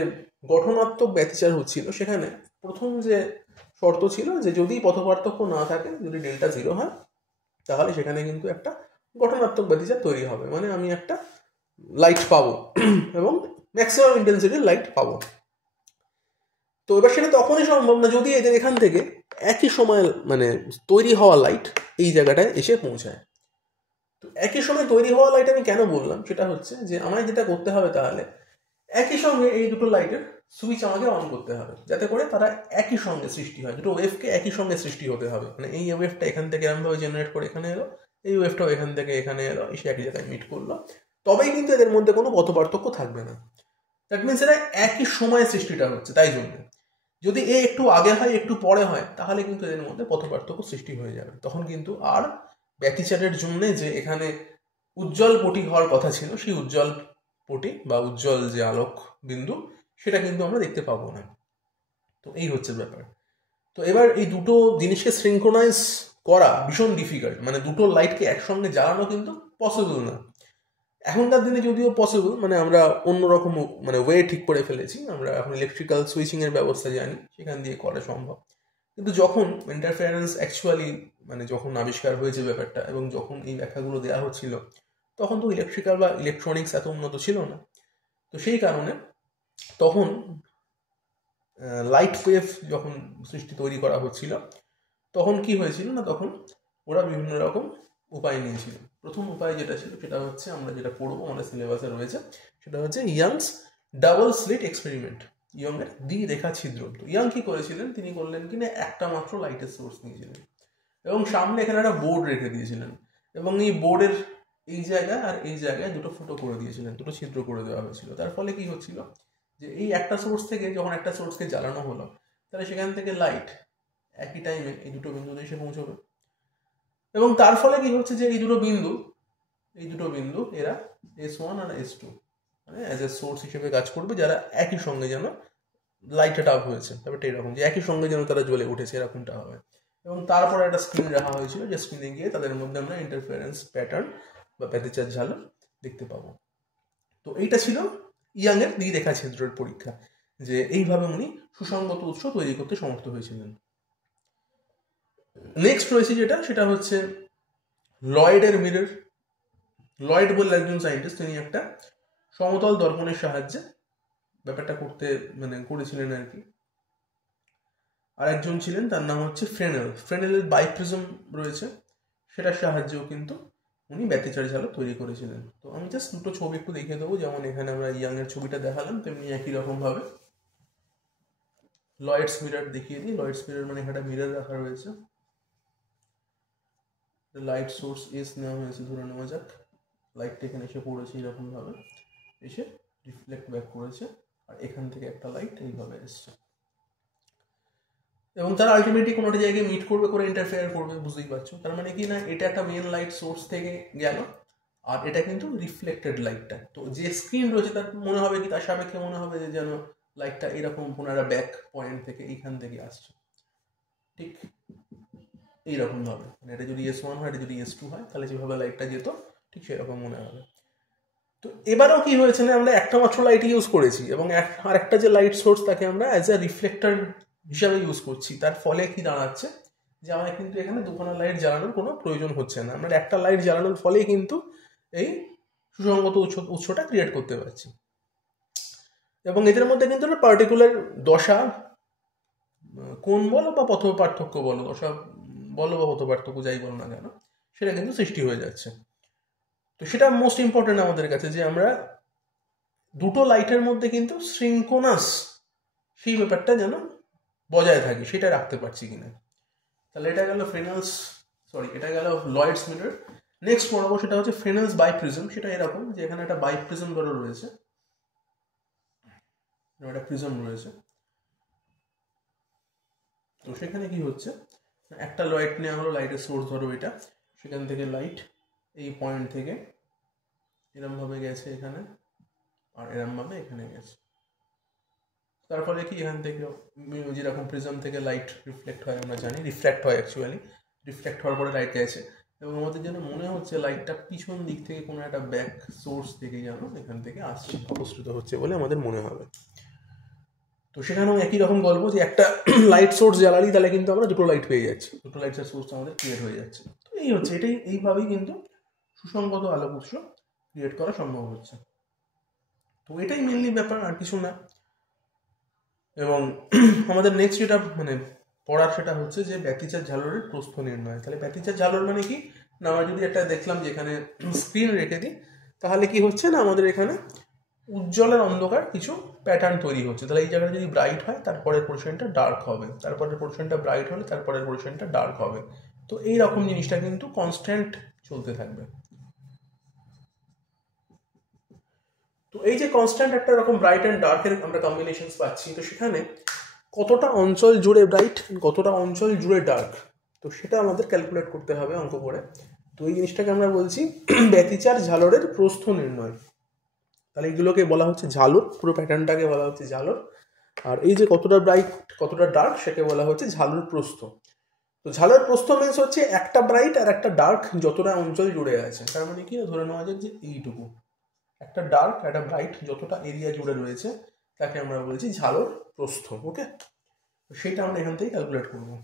গঠনাত্মক ব্যতিচার হচ্ছিল, সেখানে প্রথম যে শর্ত ছিল যে যদি পথ পার্থক্য না থাকে, যদি ডেল্টা 0 হয়, তাহলে সেখানে কিন্তু একটা গঠনাত্মক ব্যতিচার তৈরি হবে, মানে আমি একটা লাইট পাবো এবং ম্যাক্সিমাম ইন্টেন্সিটির লাইট পাবো। তো এবার সেটা তখনই সম্ভব না যদি এদের এখান থেকে একই সময় মানে তৈরি হওয়া লাইট এই জায়গাটায় এসে পৌঁছায়। তো একই সময় তৈরি হওয়া লাইট আমি কেন বললাম, সেটা হচ্ছে যে আমায় যেটা করতে হবে, তাহলে একই সঙ্গে এই দুটো লাইটের সুইচ আমাকে অন করতে হবে, যাতে করে তারা একই সঙ্গে সৃষ্টি হয়, দুটো ওয়েভকে একই সঙ্গে সৃষ্টি হতে হবে। মানে এই ওয়েভটা এখান থেকে এরমভাবে জেনারেট করে এখানে এলো, এই ওয়েভটাও এখান থেকে এখানে এলো, এসে একই জায়গায় মিট করলো, তবেই কিন্তু এদের মধ্যে কোনো পথ পার্থক্য থাকবে না। দ্যাট মিনস এরা একই সময়ে সৃষ্টিটা হচ্ছে। তাই জন্য যদি এ একটু আগে হয় একটু পরে হয়, তাহলে কিন্তু এদের মধ্যে পথ পার্থক্য সৃষ্টি হয়ে যাবে, তখন কিন্তু আর ব্যতিচারের জন্য যে এখানে উজ্জ্বল পটি হওয়ার কথা ছিল, সেই উজ্জ্বল পটি বা উজ্জ্বল যে আলোক বিন্দু, সেটা কিন্তু আমরা দেখতে পাবো না। তো এই হচ্ছে ব্যাপার। তো এবার এই দুটো জিনিসকে সিনক্রোনাইজ করা ভীষণ ডিফিকাল্ট, মানে দুটো লাইটকে একসঙ্গে জ্বালানো কিন্তু পসিবল না। এখনকার দিনে যদিও পসিবল, মানে আমরা অন্যরকম মানে ওয়ে ঠিক করে ফেলেছি, আমরা এখন ইলেকট্রিক্যাল সুইচিংয়ের ব্যবস্থা জানি, সেখান দিয়ে করা সম্ভব। কিন্তু যখন ইন্টারফারেন্স অ্যাকচুয়ালি মানে যখন আবিষ্কার হয়েছে ব্যাপারটা, এবং যখন এই ব্যাখ্যাগুলো দেওয়া হচ্ছিল, তখন তো ইলেকট্রিক্যাল বা ইলেকট্রনিক্স এত উন্নত ছিল না। তো সেই কারণে তখন লাইট ওয়েভ যখন তৈরি করা হচ্ছিল, তখন কি হয়েছিল না, তখন ওরা বিভিন্ন রকম উপায় নিয়েছিল। প্রথম উপায় যেটা ছিল, সেটা হচ্ছে আমরা যেটা পড়বো আমাদের সিলেবাসে রয়েছে, সেটা হচ্ছে ইয়াংস ডাবল স্লিট এক্সপেরিমেন্ট, ইয়ংয়ের দ্বিরেখা ছিদ্র। তো ইয়ং কি করেছিলেন, তিনি করলেন কিনা একটা মাত্র লাইটের সোর্স নিয়েছিলেন এবং সামনে এখানে একটা বোর্ড রেখে দিয়েছিলেন এবং এই বোর্ডের এই জায়গায় আর এই জায়গায় দুটো ফুটো করে দিয়েছিলেন, দুটো ছিদ্র করে দেওয়া হয়েছিল। তার ফলে কি হচ্ছিল যে এই একটা সোর্স থেকে যখন একটা সোর্সকে জ্বালানো হলো তাহলে সেখান থেকে লাইট একই টাইমে এই দুটো বিন্দুতে এসে পৌঁছবে এবং তার ফলে কি হচ্ছে যে এই দুটো বিন্দু এরা S1 আর S2 মানে অ্যাজ এ সোর্স হিসেবে কাজ করবে, যারা একই সঙ্গে যেন লাইটেড আপ হয়েছে, ব্যাপারটা এরকম যে একই সঙ্গে যেন তারা জ্বলে উঠেছে এরকমটা হবে। এবং তারপরে একটা স্ক্রিন রাখা হয়েছিল, যে স্ক্রিনে গিয়ে তাদের মধ্যে আমরা ইন্টারফারেন্স প্যাটার্ন বা ব্যতিচার ঝালর দেখতে পাবো। তো এইটা ছিল ইয়াংয়ের দ্বিরেখা ছিদ্রের পরীক্ষা, যে এইভাবে উনি সুসংগত উৎস তৈরি করতে সমর্থ হয়েছিলেন। নেক্সট রয়েছে যেটা, সেটা হচ্ছে লয়েডের মিরর। লয়েড বলে একজন সায়েন্টিস্ট, তিনি একটা সমতল দর্পণের সাহায্যে ব্যাপারটা করেছিলেন আর কি। আর একজন ছিলেন, তার নাম হচ্ছে ফ্রেনেল। ফ্রেনেলের বাইপ্রিজম রয়েছে, সেটার সাহায্যেও কিন্তু উনি ব্যতিচার ঝালর তৈরি করেছিলেন। তো আমি জাস্ট দুটো ছবি একটু দেখিয়ে দেবো, যেমন এখানে আমরা ইয়াংয়ের ছবিটা দেখালাম তেমনি একই রকমভাবে লয়েডস মিরর দেখিয়ে দিই। লয়েডস মিরর মানে এখানে মিরর রাখা রয়েছে, লাইট সোর্স এস নেওয়া হয়েছে ধরে নেওয়া যাক, লাইটটা এখানে এসে পড়েছে এরকমভাবে, এসে রিফ্লেক্ট ব্যাক করেছে আর এখান থেকে একটা লাইট এইভাবে এসছে এবং তারা আলটিমেটলি কোনো একটা জায়গায় মিট করবে, করে ইন্টারফেয়ার করবে, বুঝতেই পারছো। তার মানে কি না, এটা একটা মেন লাইট সোর্স থেকে গেল আর এটা কিন্তু রিফ্লেক্টেড লাইটটা। তো যে স্ক্রিন রয়েছে তার মনে হবে কি, তার সাপেক্ষে মনে হবে যে যেন লাইটটা এরকম কোনো একটা ব্যাক পয়েন্ট থেকে এইখান থেকে আসছে, ঠিক এইরকম ভাবে। মানে এটা যদি S1 হয়, এটা যদি S2 হয়, তাহলে যেভাবে লাইটটা যেত ঠিক সেরকম মনে হবে। তো এবারেও কি হয়েছে না, আমরা একটা মাত্র লাইট ইউজ করেছি এবং আর একটা যে লাইট সোর্স তাকে আমরা অ্যাজ এ রিফ্লেক্টর হিসাবে ইউজ করছি। তার ফলে কি দাঁড়াচ্ছে যে আমাদের কিন্তু এখানে দুখানা লাইট জ্বালানোর কোনো প্রয়োজন হচ্ছে না, আমরা একটা লাইট জ্বালানোর ফলেই কিন্তু এই সুসংগত উৎসটা ক্রিয়েট করতে পারছি। এবং এদের মধ্যে কিন্তু একটা পার্টিকুলার দশা, কোণ বলো বা পথ পার্থক্য বলো, দশা বলো বা পথ পার্থক্য যাই বলো না কেন, সেটা কিন্তু সৃষ্টি হয়ে যাচ্ছে। তো সেটা মোস্ট ইম্পর্টেন্ট আমাদের কাছে, যে আমরা দুটো লাইটের মধ্যে কিন্তু সিনক্রোনাস সেই ব্যাপারটা যেন বজায় থাকে, সেটা রাখতে পারছি কিনা। তাহলে এটা গেল এটা গেল লয়েডস মিরর। নেক্সট পড়াবো সেটা হচ্ছে ফ্রেনেলস বাইপ্রিজম। সেটা এরকম যে এখানে একটা বাইপ্রিজম ধরো রয়েছে, একটা প্রিজম রয়েছে। তো সেখানে কি হচ্ছে, একটা লাইট নেওয়া হলো, লাইটের সোর্স ধরো এটা, সেখান থেকে লাইট এই পয়েন্ট থেকে এরমভাবে গেছে এখানে আর এরমভাবে এখানে গেছে। তার ফলে কি এখান থেকে যেরকম প্রিজম থেকে লাইট রিফ্লেক্ট হয়, আমরা জানি রিফ্র্যাক্ট হয়, অ্যাকচুয়ালি রিফ্লেক্ট হওয়ার পরে লাইট গেছে এবং আমাদের যেন মনে হচ্ছে লাইটটা পিছন দিক থেকে কোনো একটা ব্যাক সোর্স থেকে যেন এখান থেকে আসছে, অপসৃত হচ্ছে বলে আমাদের মনে হবে। তো সেখানেও একই রকম গল্প, যে একটা লাইট সোর্স জ্বালালি তাহলে কিন্তু আমরা দুটো লাইট পেয়ে যাচ্ছি, দুটো লাইটের সোর্স আমাদের ক্রিয়েট হয়ে যাচ্ছে। তো এই হচ্ছে, এইভাবেই কিন্তু সুসংগত আলোক উৎস ক্রিয়েট করা সম্ভব হচ্ছে। তো এটাই মেনলি ব্যাপার, আর কিছু না। এবং আমাদের নেক্সট যেটা পড়ার সেটা হচ্ছে যে ব্যতিচার ঝালরের প্রস্থ নির্ণয়। তাহলে ব্যতিচার ঝালর মানে কি না, আমরা যদি একটা দেখলাম যে এখানে স্ক্রিন রেখে দিই, তাহলে কি হচ্ছে না, আমাদের এখানে উজ্জ্বল আর অন্ধকার কিছু প্যাটার্ন তৈরি হচ্ছে। তাহলে এই জায়গাটা যদি ব্রাইট হয়, তারপরের পোর্শনটা ডার্ক হবে, তারপরের পোর্শনটা ব্রাইট হলে তারপরের পোর্শনটা ডার্ক হবে। তো এই রকম জিনিসটা কিন্তু কনস্ট্যান্ট চলতে থাকবে। তো এই যে কনস্ট্যান্ট একটা রকম ব্রাইট অ্যান্ড ডার্কের আমরা কম্বিনেশন পাচ্ছি, তো সেখানে কতটা অঞ্চল জুড়ে ব্রাইট, কতটা অঞ্চল জুড়ে ডার্ক, তো সেটা আমাদের ক্যালকুলেট করতে হবে অঙ্ক করে। তো এই জিনিসটাকে আমরা বলছি ব্যতিচার ঝালরের প্রস্থ নির্ণয়। তাহলে এইগুলোকে বলা হচ্ছে ঝালর, পুরো প্যাটার্নটাকে বলা হচ্ছে ঝালর। আর এই যে কতটা ব্রাইট কতটা ডার্ক, সেকে বলা হচ্ছে ঝালর প্রস্থ। তো ঝালর প্রস্থ মিনস হচ্ছে একটা ব্রাইট আর একটা ডার্ক যতটা অঞ্চল জুড়ে আছে। তার মানে কি, ধরে নেওয়া যাক যে এইটুকু একটা ডার্ক একটা ব্রাইট যতটা এরিয়া জুড়ে রয়েছে তাকে আমরা বলছি ঝালর প্রস্থ। ওকে, সেটা আমরা এখান থেকে ক্যালকুলেট করবো।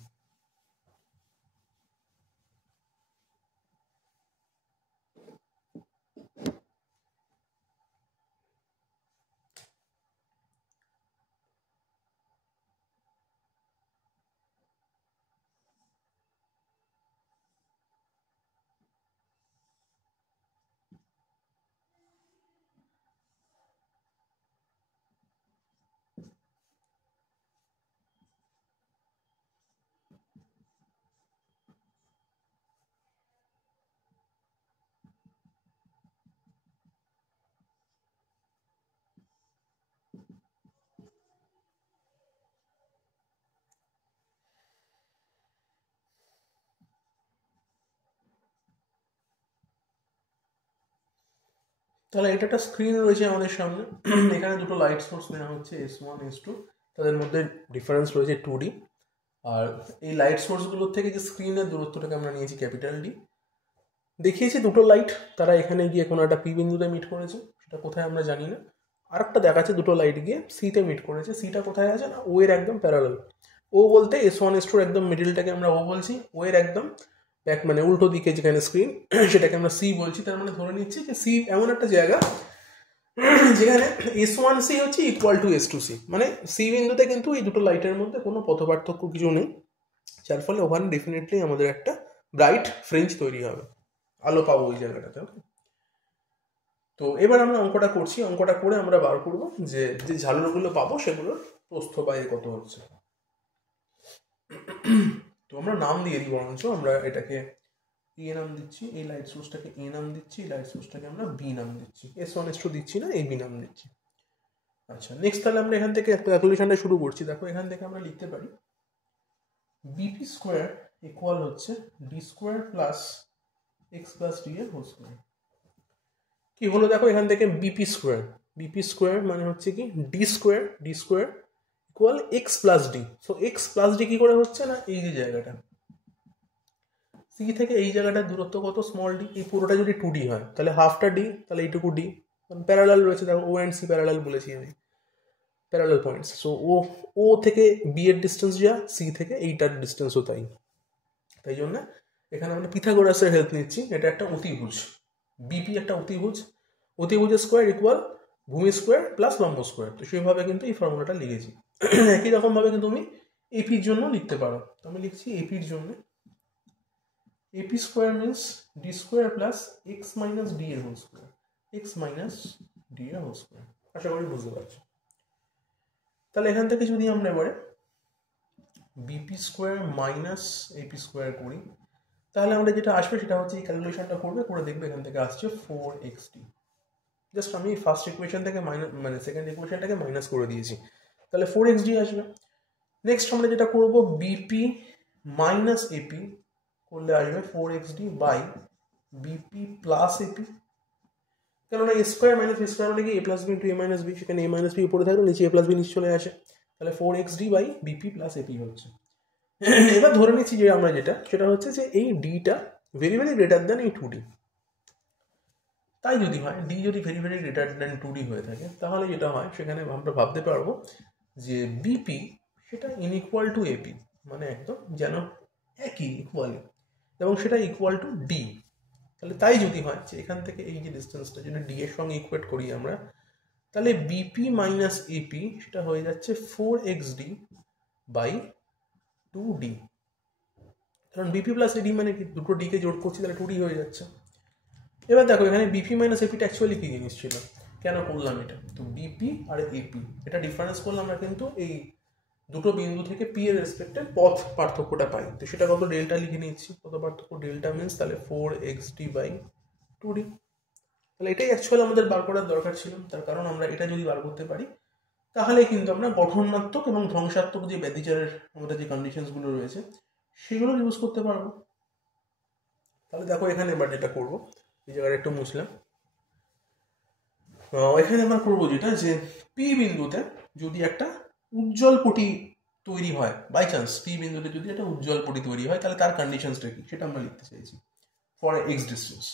তাহলে এটা একটা স্ক্রিন রয়েছে আমাদের সামনে। এখানে দুটো লাইট সোর্স নেওয়া হচ্ছে S1 S2, তাদের মধ্যে ডিফারেন্স রয়েছে 2D। আর এই লাইট সোর্সগুলোর থেকে যে স্ক্রিনের দূরত্বটাকে আমরা নিয়েছি ক্যাপিটাল ডি। দেখিয়েছি দুটো লাইট, তারা এখানে গিয়ে কোনো একটা পি বিন্দুতে মিট করেছে, সেটা কোথায় আমরা জানি না। আর একটা দেখাচ্ছে দুটো লাইট গিয়ে সিতে মিট করেছে, সিটা কোথায় আছে না ও এর একদম প্যারালাল। ও বলতে S1 S2 একদম মিডিলটাকে আমরা ও বলছি, ও এর একদম ব্যাক মানে উল্টো দিকে যেখানে স্ক্রিন সেটাকে আমরা সি বলছি। তার মানে ধরে নিচ্ছি যে সি এমন একটা জায়গা যেখানে S1C হচ্ছে ইকুয়াল টু S2C, মানে সি বিন্দুতে কিন্তু এই দুটো লাইটের মধ্যে কোনো পথপার্থক্য কিছু নেই, যার ফলে ওখানে ডেফিনেটলি আমাদের একটা ব্রাইট ফ্রিঞ্জ তৈরি হবে, আলো পাবো ওই জায়গাটাতে। ওকে, তো এবার আমরা অঙ্কটা করছি। অঙ্কটা করে আমরা বার করবো যে যে ঝালরগুলো পাবো সেগুলোর প্রস্থ বাইরে কত হচ্ছে। তো আমরা নাম দিয়ে দিই, বরঞ্চ আমরা এটাকে এ নাম দিচ্ছি, এই লাইট সোর্সটাকে এ নাম দিচ্ছি, এই লাইট সোর্সটাকে আমরা বি নাম দিচ্ছি, S1 S2 দিচ্ছি না, এই বি নাম দিচ্ছি। আচ্ছা, নেক্সট তাহলে আমরা এখান থেকে ক্যালকুলেশনটা শুরু করছি। দেখো এখান থেকে আমরা লিখতে পারি বিপি স্কোয়ার ইকুয়াল হচ্ছে D square plus x plus D এর হোল স্কোয়ার। কি হলো দেখো এখান থেকে বিপি স্কোয়ার মানে হচ্ছে কি D square equal x plus D. So x plus D কি করে হচ্ছে না, এই যে জায়গাটা সি থেকে এই জায়গাটার দূরত্ব কত, স্মল ডি। এই পুরোটা যদি 2D হয় তাহলে হাফটা ডি, তাহলে এইটুকু ডি, প্যারালাল রয়েছে। দেখো ও অ্যান্ড সি প্যারালাল বলেছি আমি, প্যারালাল পয়েন্টস। সো ও থেকে বি এর ডিস্টেন্স যা, সি থেকে এইটার ডিস্টেন্সও তাই। তাই জন্য এখানে আমরা পিথাগোরাসের হেল্প নিচ্ছি। এটা একটা অতিভুজ, বিপি একটা অতিভুজের স্কোয়ার ইকুয়াল ভূমি স্কোয়ার প্লাস লম্ব স্কোয়ার। তো সেইভাবে কিন্তু এই ফর্মুলাটা লিখেছি। একই রকমভাবে কিন্তু তুমি এপির জন্য লিখতে পারো। তো আমি লিখছি এপির জন্য AP square means D square plus X minus D এর হোল স্কোয়ার, আশা করি বুঝতে পারছো। তাহলে এখান থেকে যদি আমরা এবারে BP square minus AP square করি, তাহলে আমরা যেটা আসবে সেটা হচ্ছে এই ক্যালকুলেশনটা করে দেখবে এখান থেকে আসছে 4xd। জাস্ট আমি ফার্স্ট ইকুয়েশন থেকে মানে সেকেন্ড ইকুয়েশনটাকে মাইনাস করে দিয়েছি, তাহলে 4xd আসবে। নেক্সট আমরা যেটা করব বিপি মাইনাস এপি করলে আসবে 4xd by BP plus AP. কেননা A square minus B square মানে কি A plus B into A minus B, সেখানে এ মাইনাস বি উপরে থাকলে নিচে এ প্লাস বি নিচে চলে আসে, তাহলে 4xd by BP plus AP হচ্ছে। এবার ধরে নিচ্ছি যে আমরা সেটা হচ্ছে যে এই ডিটা ভেরি ভেরি গ্রেটার দেন এই 2D। তাই যদি হয় ডি যদি very very greater than 2D হয়ে থাকে, তাহলে যেটা হয় সেখানে আমরা ভাবতে পারবো যে বিপি সেটা ইনইকুয়াল টু এপি, মানে একদম যেন একই ইকুয়ালি, এবং সেটা ইকুয়াল টু ডি। তাহলে তাই যদি হয় যে এখান থেকে এই যে ডিস্টেন্সটা যদি ডি এর সঙ্গে ইকুয়েট করি আমরা, তাহলে বিপি মাইনাস এপি সেটা হয়ে যাচ্ছে 4xd বাই 2d। কারণ বিপি প্লাস এডি মানে কি দুটো ডিকে জোট করছি, তাহলে 2d হয়ে যাচ্ছে। এবার দেখো এখানে বিপি মাইনাস এপিটা অ্যাকচুয়ালি কি জিনিস ছিল, কেন করলাম এটা, তো বিপি আর এপি এটা ডিফারেন্স করলে আমরা কিন্তু এই দুটো বিন্দু থেকে পি এর রেসপেক্টে পথ পার্থক্যটা পাই। তো সেটা কত ডেল্টা লিখে নিচ্ছি, কত পার্থক্য ডেল্টা মিনস তাহলে 4xd বাই 2d। তাহলে এটাই অ্যাকচুয়ালি আমাদের বার করার দরকার ছিল। তার কারণ আমরা এটা যদি বার করতে পারি তাহলে কিন্তু আমরা গঠনাত্মক এবং ধ্বংসাত্মক যে ব্যতিচারের আমাদের যে কন্ডিশনসগুলো রয়েছে সেগুলো ইউজ করতে পারবো। তাহলে দেখো এখানে এবার যেটা করবো, এই জায়গাটা একটু মুছলাম। এখানে আমরা করবো যেটা যে পি বিন্দুতে যদি একটা উজ্জ্বল পটি তৈরি হয়, বাই চান্স পি বিন্দুতে যদি একটা উজ্জ্বল পটি তৈরি হয়, তাহলে তার কন্ডিশনসটা কি সেটা আমরা লিখতে চাইছি ফর এক্স ডিস্টেন্স।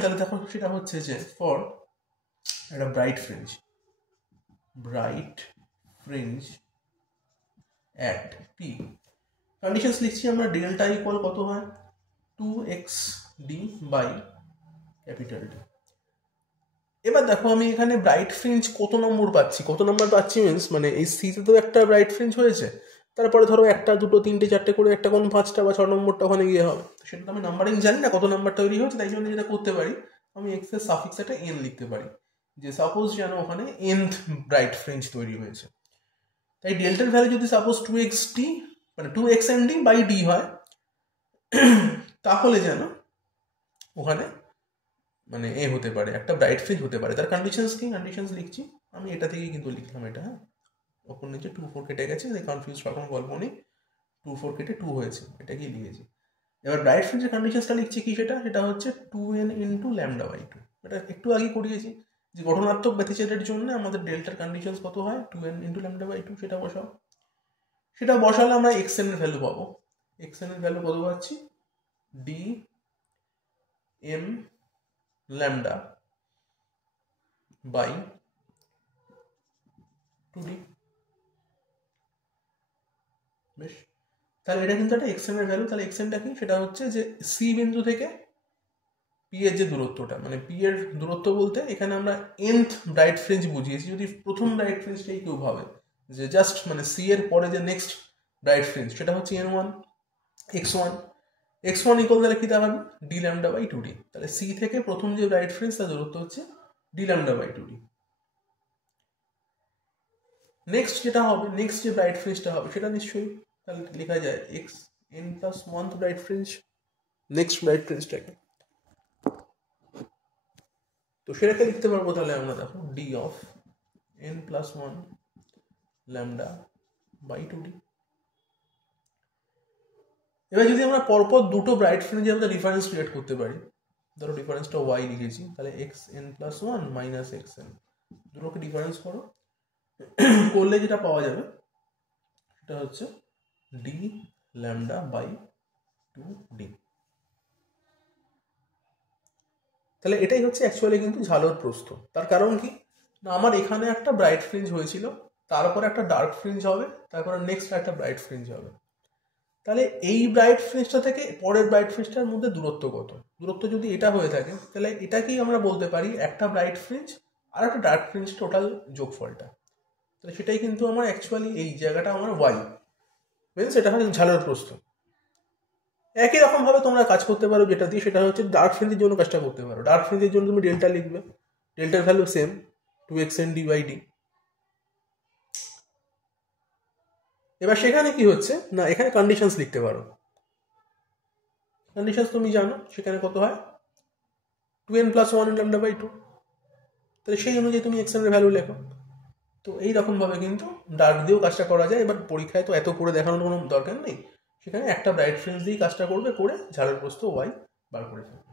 তাহলে দেখো সেটা হচ্ছে যে ফর একটা bright fringe at P, conditions লিখছি আমরা ডেল্টা ইকুয়াল কত হয় 2xd বাই ক্যাপিটাল ডি। এবার দেখো আমি এখানে ব্রাইট ফ্রিঞ্জ কত নম্বর পাচ্ছি মিনস মানে এই সিতে তো একটা ব্রাইট ফ্রিঞ্জ হয়েছে, তারপরে ধরো একটা দুটো তিনটে চারটে করে একটা কোন 5টা বা 6 নম্বরটা ওখানে গিয়ে হবে। সেটা তো আমি নাম্বারিং জানি না কত নাম্বার তৈরি হচ্ছে, তাই জন্য যেটা করতে পারি আমি এক্স এর সাফিক্স একটা এন লিখতে পারি, যে সাপোজ যেন ওখানে nth ব্রাইট ফ্রিঞ্জ তৈরি হয়েছে। তাই ডেল্টার ভ্যালু যদি সাপোজ 2xd মানে 2xnd বাই ডি হয়, তাহলে যেন ওখানে মানে এ হতে পারে একটা ব্রাইট ফ্রিঞ্জ হতে পারে। তার কন্ডিশনস কি, কন্ডিশনস লিখছি আমি এটা থেকেই কিন্তু লিখলাম এটা, হ্যাঁ ওপর নিচে 2 4 কেটে গেছে, কনফিউজ হওয়ার গল্প নেই, 2 4 কেটে 2 হয়েছে, এটাকেই লিখেছি। এবার ব্রাইট ফ্রিঞ্জের কন্ডিশনসটা লিখছি কি, সেটা হচ্ছে 2n ইন্টু ল্যামডা বাই 2। এটা একটু আগে করিয়েছি যে গঠনাত্মক ব্যতিচারের জন্য আমাদের ডেল্টার কন্ডিশন কত হয় 2n ইন্টু ল্যামডা বাই 2, সেটা বসাও। সেটা বসালে আমরা xn এর ভ্যালু পাবো। xn এর ভ্যালু কত পাচ্ছি, D M lambda by 2d। বেশ, তাহলে এটা কিন্তু একটা xn এর ভ্যালু। তাহলে xnটা কি, সেটা হচ্ছে যে সি বিন্দু থেকে পি এর যে দূরত্বটা, মানে পি এর দূরত্ব বলতে এখানে আমরা nth ব্রাইট ফ্রিঞ্জ বুঝিয়েছি। যদি প্রথম ব্রাইট ফ্রিঞ্জটাই কেউ ভাবে যে জাস্ট মানে সি এর পরে যে নেক্সট ব্রাইট ফ্রিঞ্জ, সেটা হচ্ছে n1 x1 x1 ইকুয়াল তাহলে কি দাঁড়াবে, ডি ল্যামডা বাই 2d। তাহলে সি থেকে প্রথম যে ব্রাইট ফ্রিঞ্জ তার দূরত্ব হচ্ছে D lambda by 2d। Next যেটা হবে, নেক্সট যে ব্রাইট ফ্রিঞ্জটা হবে সেটা নিশ্চয়ই তাহলে লেখা যায় x n plus 1 bright fringe, next bright ফ্রিঞ্জটাকে। তো সেটাকে লিখতে পারবো তাহলে আমরা, দেখো d of n plus 1 lambda by 2d। এবার যদি আমরা পরপর দুটো ব্রাইট ফ্রিঞ্জে আমরা ডিফারেন্স ক্রিয়েট করতে পারি, ধরো ডিফারেন্সটা ওয়াই লিখেছি, তাহলে x n plus 1 minus x N, দুটোকে ডিফারেন্স করো, করলে যেটা পাওয়া যাবে সেটা হচ্ছে ডি ল্যামডা বাই 2d। তাহলে এটাই হচ্ছে অ্যাকচুয়ালি কিন্তু ঝালর প্রস্থ। তার কারণ কি না, আমার এখানে একটা ব্রাইট ফ্রিঞ্জ হয়েছিল, তারপরে একটা ডার্ক ফ্রিঞ্জ হবে, তারপরে নেক্সট একটা ব্রাইট ফ্রিঞ্জ হবে। তাহলে এই ব্রাইট ফ্রিঞ্জটা থেকে পরের ব্রাইট ফ্রিঞ্জটার মধ্যে দূরত্ব কত, দূরত্ব যদি এটা হয়ে থাকে তাহলে এটাকেই আমরা বলতে পারি একটা ব্রাইট ফ্রিঞ্জ আর একটা ডার্ক ফ্রিঞ্জ টোটাল যোগফলটা। তাহলে সেটাই কিন্তু আমার অ্যাকচুয়ালি এই জায়গাটা আমার ওয়াই মিনস এটা হয় ঝালর প্রস্থ। একই রকমভাবে তোমরা কাজ করতে পারো যেটা দিয়ে, সেটা হচ্ছে ডার্ক ফ্রিঞ্জের জন্য কাজটা করতে পারো। ডার্ক ফ্রিঞ্জের জন্য তুমি ডেল্টা লিখবে, ডেল্টার value same 2xn D by D. এবার সেখানে কি হচ্ছে না, এখানে কন্ডিশনস লিখতে পারো। কন্ডিশনস তুমি জানো সেখানে কত হয় 2n প্লাস 1 ল্যামডা বাই 2। তাহলে সেই অনুযায়ী তুমি xn এর ভ্যালু লেখো। তো এইরকমভাবে কিন্তু ডার্ক দিয়েও কাজটা করা যায়। এবার পরীক্ষায় তো এত করে দেখানোর কোনো দরকার নেই, সেখানে একটা ব্রাইট ফ্রিঞ্জ দিয়েই কাজটা করবে, করে ঝালের প্রস্থ ওয়াই বার করে ফেলবে।